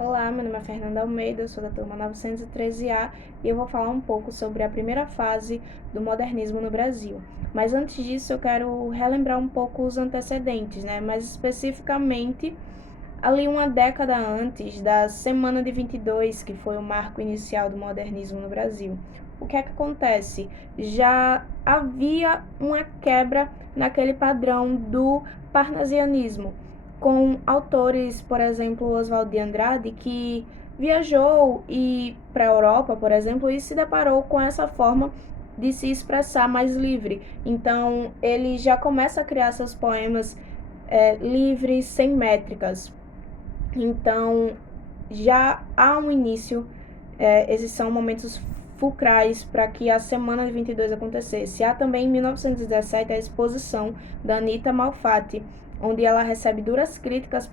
Olá, meu nome é Fernanda Almeida, eu sou da turma 913A e eu vou falar um pouco sobre a primeira fase do modernismo no Brasil. Mas antes disso, eu quero relembrar um pouco os antecedentes, né? Mais especificamente, ali uma década antes da Semana de 22, que foi o marco inicial do modernismo no Brasil. O que é que acontece? Já havia uma quebra naquele padrão do parnasianismo, com autores, por exemplo, Oswald de Andrade, que viajou para a Europa, por exemplo, e se deparou com essa forma de se expressar mais livre. Então, ele já começa a criar seus poemas livres, sem métricas. Então, já há um início, esses são momentos fulcrais para que a Semana de 22 acontecesse. Há também, em 1917, a exposição da Anita Malfatti, onde ela recebe duras críticas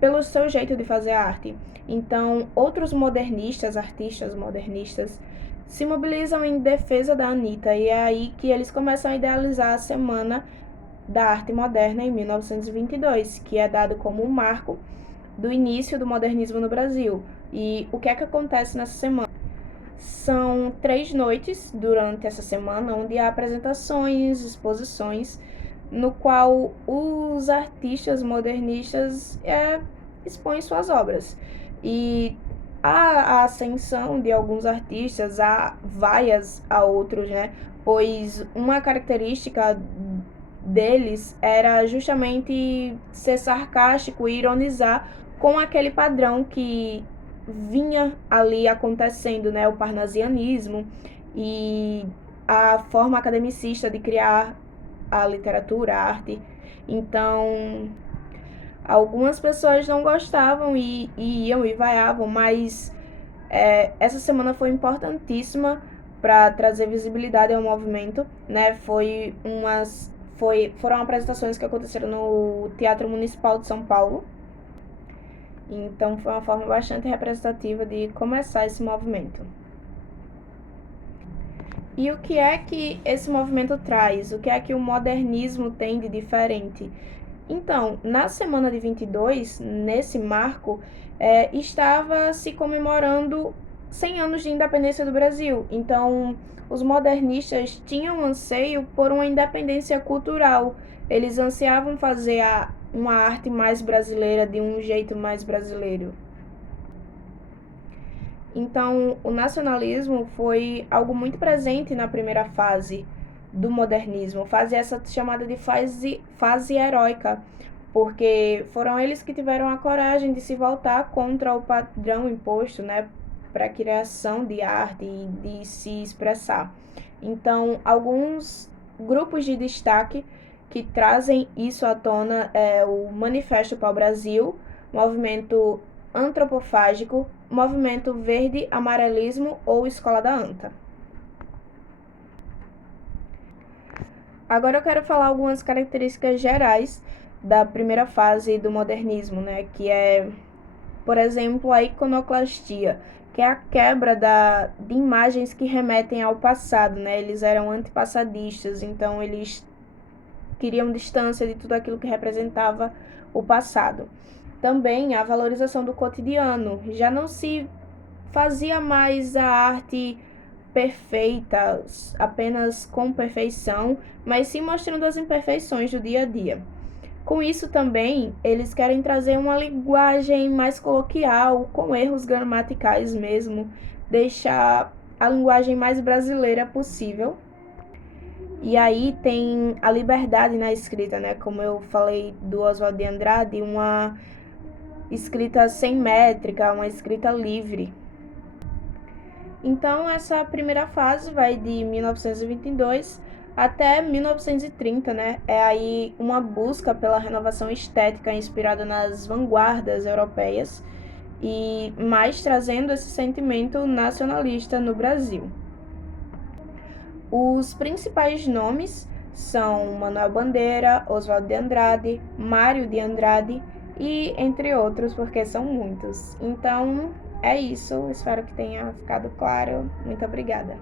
pelo seu jeito de fazer arte. Então, outros modernistas, artistas modernistas, se mobilizam em defesa da Anita, e é aí que eles começam a idealizar a Semana da Arte Moderna em 1922, que é dado como um marco do início do modernismo no Brasil. E o que é que acontece nessa semana? São 3 noites durante essa semana, onde há apresentações, exposições, no qual os artistas modernistas expõem suas obras. E há a ascensão de alguns artistas, há vaias a outros, né? Pois uma característica deles era justamente ser sarcástico e ironizar com aquele padrão que vinha ali acontecendo, né, o parnasianismo e a forma academicista de criar a literatura, a arte. Então, algumas pessoas não gostavam e iam e vaiavam, mas essa semana foi importantíssima para trazer visibilidade ao movimento, né? Foram apresentações que aconteceram no Teatro Municipal de São Paulo. Então foi uma forma bastante representativa de começar esse movimento. E o que é que esse movimento traz? O que é que o modernismo tem de diferente? Então, na semana de 22, nesse marco, estava se comemorando 100 anos de independência do Brasil. Então, os modernistas tinham anseio por uma independência cultural. Eles ansiavam fazer uma arte mais brasileira, de um jeito mais brasileiro. Então, o nacionalismo foi algo muito presente na primeira fase do modernismo, fase essa chamada de fase heróica, porque foram eles que tiveram a coragem de se voltar contra o padrão imposto, né, para a criação de arte e de se expressar. Então, alguns grupos de destaque que trazem isso à tona é o Manifesto para o Brasil, movimento antropofágico, movimento verde amarelismo ou escola da anta. Agora eu quero falar algumas características gerais da primeira fase do modernismo, né, que é, por exemplo, a iconoclastia, que é a quebra de imagens que remetem ao passado, né? Eles eram antipassadistas, então eles queriam distância de tudo aquilo que representava o passado. Também a valorização do cotidiano, já não se fazia mais a arte perfeita, apenas com perfeição, mas sim mostrando as imperfeições do dia a dia. Com isso também, eles querem trazer uma linguagem mais coloquial, com erros gramaticais mesmo, deixar a linguagem mais brasileira possível. E aí tem a liberdade na escrita, né? Como eu falei do Oswald de Andrade, uma escrita sem métrica, uma escrita livre. Então, essa primeira fase vai de 1922 até 1930, né? É aí uma busca pela renovação estética inspirada nas vanguardas europeias e mais trazendo esse sentimento nacionalista no Brasil. Os principais nomes são Manuel Bandeira, Oswald de Andrade, Mário de Andrade e entre outros, porque são muitos. Então, é isso. Espero que tenha ficado claro. Muito obrigada.